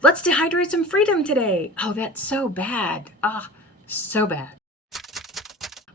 Let's dehydrate some freedom today. Oh, that's so bad. Ah, so bad.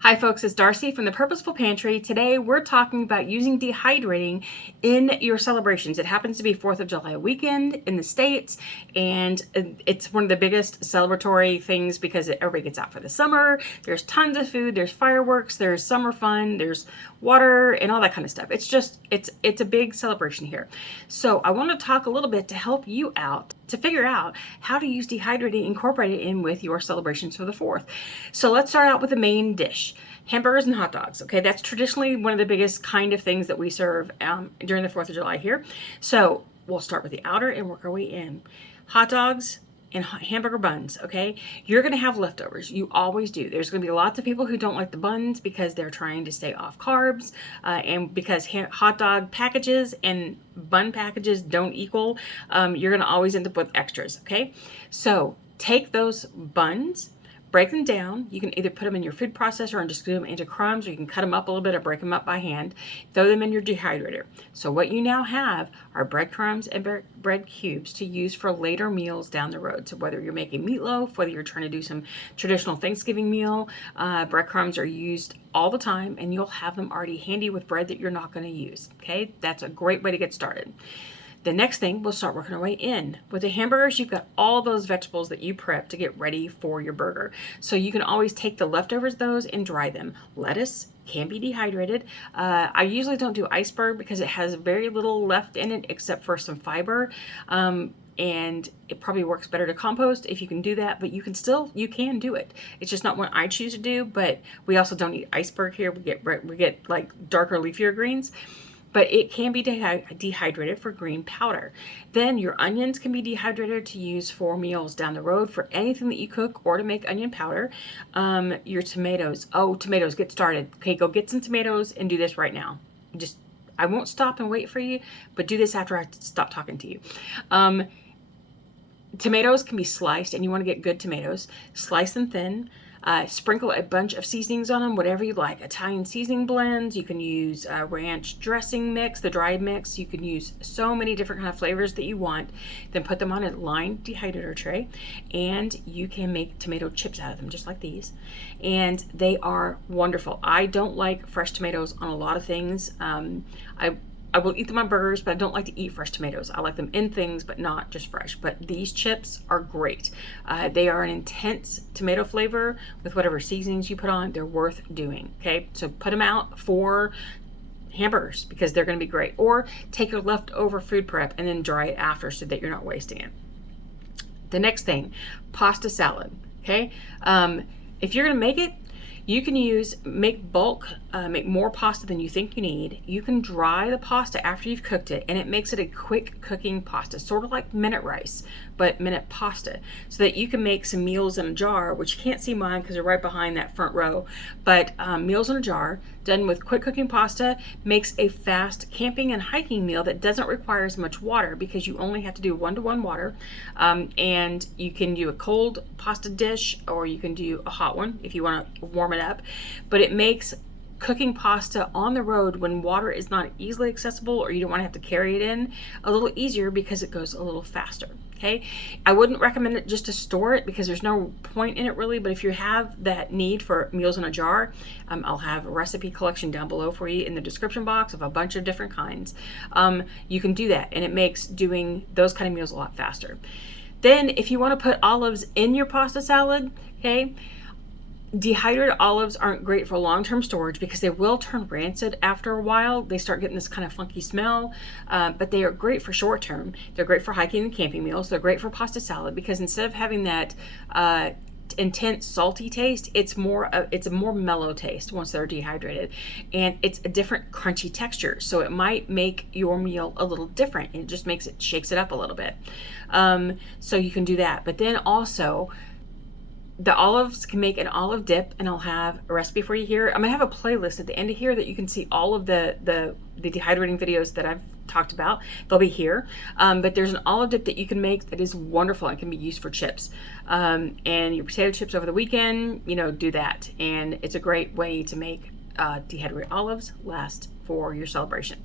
Hi folks, it's Darcy from the Purposeful Pantry. Today we're talking about using dehydrating in your celebrations. It happens to be 4th of July weekend in the States, and it's one of the biggest celebratory things because everybody gets out for the summer. There's tons of food, there's fireworks, there's summer fun, there's water and all that kind of stuff. It's a big celebration here. So I want to talk a little bit to help you out to figure out how to use dehydrating, incorporate it in with your celebrations for the 4th. So let's start out with the main dish. Hamburgers and hot dogs. Okay, that's traditionally one of the biggest kind of things that we serve during the 4th of July here. So we'll start with the outer and work our way in. Hot dogs and hamburger buns, okay? You're gonna have leftovers. You always do. There's gonna be lots of people who don't like the buns because they're trying to stay off carbs and because hot dog packages and bun packages don't equal, you're gonna always end up with extras, okay? So take those buns, break them down. You can either put them in your food processor and just do them into crumbs, or you can cut them up a little bit or break them up by hand. Throw them in your dehydrator. So what you now have are breadcrumbs and bread cubes to use for later meals down the road. So whether you're making meatloaf, whether you're trying to do some traditional Thanksgiving meal, breadcrumbs are used all the time, and you'll have them already handy with bread that you're not going to use. Okay, that's a great way to get started. The next thing, we'll start working our way in. With the hamburgers, you've got all those vegetables that you prep to get ready for your burger. So you can always take the leftovers of those and dry them. Lettuce can be dehydrated. I usually don't do iceberg because it has very little left in it except for some fiber. And it probably works better to compost if you can do that, but you can do it. It's just not what I choose to do, but we also don't eat iceberg here. We get like darker, leafier greens. But it can be dehydrated for green powder. Then your onions can be dehydrated to use for meals down the road for anything that you cook or to make onion powder. Your tomatoes. Oh, tomatoes, get started. Okay, go get some tomatoes and do this right now. I won't stop and wait for you, but do this after I stop talking to you. Tomatoes can be sliced, and you want to get good tomatoes. Slice them thin. Sprinkle a bunch of seasonings on them, whatever you like. Italian seasoning blends. You can use ranch dressing mix, the dried mix. You can use so many different kind of flavors that you want. Then put them on a lined dehydrator tray, and you can make tomato chips out of them, just like these. And they are wonderful. I don't like fresh tomatoes on a lot of things. I will eat them on burgers, but I don't like to eat fresh tomatoes. I like them in things, but not just fresh. But these chips are great. They are an intense tomato flavor with whatever seasonings you put on. They're worth doing, okay? So put them out for hamburgers because they're gonna be great. Or take your leftover food prep and then dry it after so that you're not wasting it. The next thing, pasta salad, okay? If you're gonna make it, you can make more pasta than you think you need. You can dry the pasta after you've cooked it, and it makes it a quick cooking pasta, sort of like minute rice, but minute pasta, so that you can make some meals in a jar, which you can't see mine because they're right behind that front row, but meals in a jar done with quick cooking pasta makes a fast camping and hiking meal that doesn't require as much water because you only have to do 1-to-1 water, and you can do a cold pasta dish or you can do a hot one if you want to warm it up, but it makes cooking pasta on the road when water is not easily accessible or you don't want to have to carry it in a little easier because it goes a little faster. Okay, I wouldn't recommend it just to store it because there's no point in it really, but if you have that need for meals in a jar, I'll have a recipe collection down below for you in the description box of a bunch of different kinds. You can do that, and it makes doing those kind of meals a lot faster. Then if you want to put olives in your pasta salad, okay, dehydrated olives aren't great for long-term storage because they will turn rancid after a while. They start getting this kind of funky smell, but they are great for short-term. They're great for hiking and camping meals. They're great for pasta salad because instead of having that intense salty taste, it's a more mellow taste once they're dehydrated, and it's a different crunchy texture, so it might make your meal a little different. It just shakes it up a little bit. So you can do that, but then also the olives can make an olive dip, and I'll have a recipe for you here. I'm gonna have a playlist at the end of here that you can see all of the dehydrating videos that I've talked about. They'll be here, but there's an olive dip that you can make that is wonderful and can be used for chips, and your potato chips over the weekend, do that, and it's a great way to make dehydrated olives last for your celebration.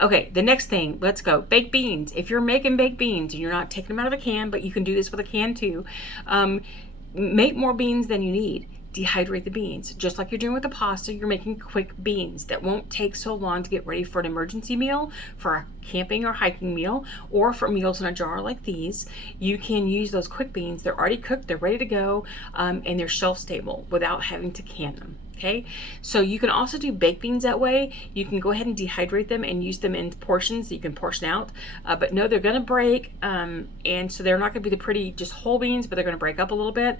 Okay, the next thing, let's go. Baked beans. If you're making baked beans and you're not taking them out of a can, but you can do this with a can too, make more beans than you need. Dehydrate the beans. Just like you're doing with the pasta, you're making quick beans that won't take so long to get ready for an emergency meal, for a camping or hiking meal, or for meals in a jar like these. You can use those quick beans. They're already cooked, they're ready to go, and they're shelf stable without having to can them. Okay, so you can also do baked beans that way. You can go ahead and dehydrate them and use them in portions that you can portion out. But no, they're going to break, and so they're not going to be the pretty just whole beans, but they're going to break up a little bit.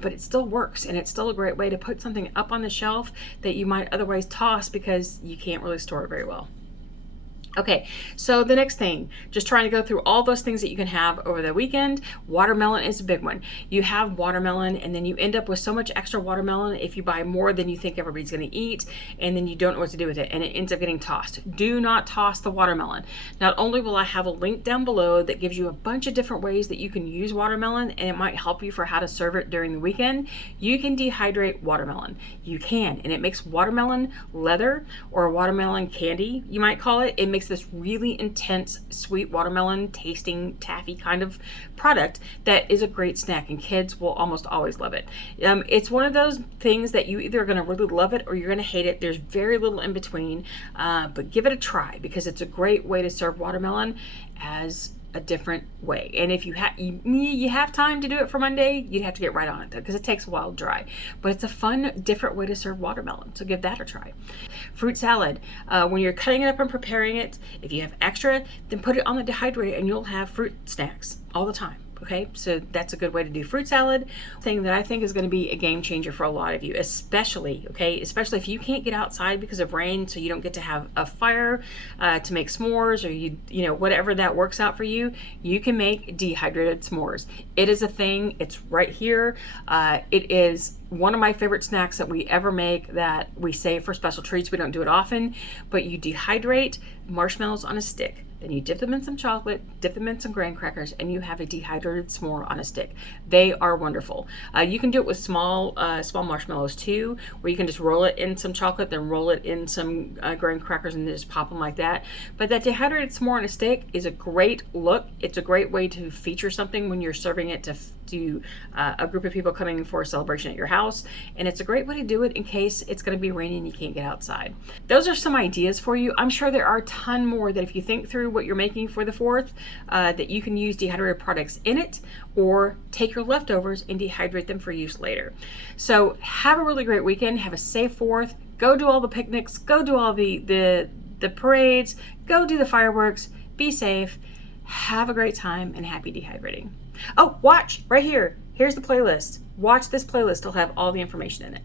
But it still works, and it's still a great way to put something up on the shelf that you might otherwise toss because you can't really store it very well. Okay, so the next thing, just trying to go through all those things that you can have over the weekend. Watermelon is a big one. You have watermelon and then you end up with so much extra watermelon if you buy more than you think everybody's going to eat, and then you don't know what to do with it and it ends up getting tossed. Do not toss the watermelon. Not only will I have a link down below that gives you a bunch of different ways that you can use watermelon, and it might help you for how to serve it during the weekend. You can dehydrate watermelon. You can, and it makes watermelon leather, or watermelon candy, you might call it. It makes this really intense sweet watermelon tasting taffy kind of product that is a great snack, and kids will almost always love it. It's one of those things that you either are going to really love it or you're going to hate it. There's very little in between, but give it a try because it's a great way to serve watermelon as a different way. And if you have time to do it for Monday, you'd have to get right on it though, because it takes a while to dry. But it's a fun, different way to serve watermelon, so give that a try. Fruit salad. When you're cutting it up and preparing it, if you have extra, then put it on the dehydrator and you'll have fruit snacks all the time. Okay, so that's a good way to do fruit salad. Thing that I think is going to be a game changer for a lot of you, especially if you can't get outside because of rain, so you don't get to have a fire to make s'mores, or you know whatever that works out for you. You can make dehydrated s'mores. It is a thing. It's right here. It is one of my favorite snacks that we ever make, that we save for special treats. We don't do it often, but you dehydrate marshmallows on a stick. Then you dip them in some chocolate, dip them in some graham crackers, and you have a dehydrated s'more on a stick. They are wonderful. You can do it with small marshmallows too, where you can just roll it in some chocolate, then roll it in some graham crackers, and then just pop them like that. But that dehydrated s'more on a stick is a great look. It's a great way to feature something when you're serving it to a group of people coming for a celebration at your house, and it's a great way to do it in case it's going to be raining and you can't get outside. Those are some ideas for you. I'm sure there are a ton more that if you think through what you're making for the 4th, that you can use dehydrated products in it, or take your leftovers and dehydrate them for use later. So have a really great weekend. Have a safe 4th. Go do all the picnics. Go do all the parades. Go do the fireworks. Be safe. Have a great time, and happy dehydrating. Oh, watch right here. Here's the playlist. Watch this playlist. It'll have all the information in it.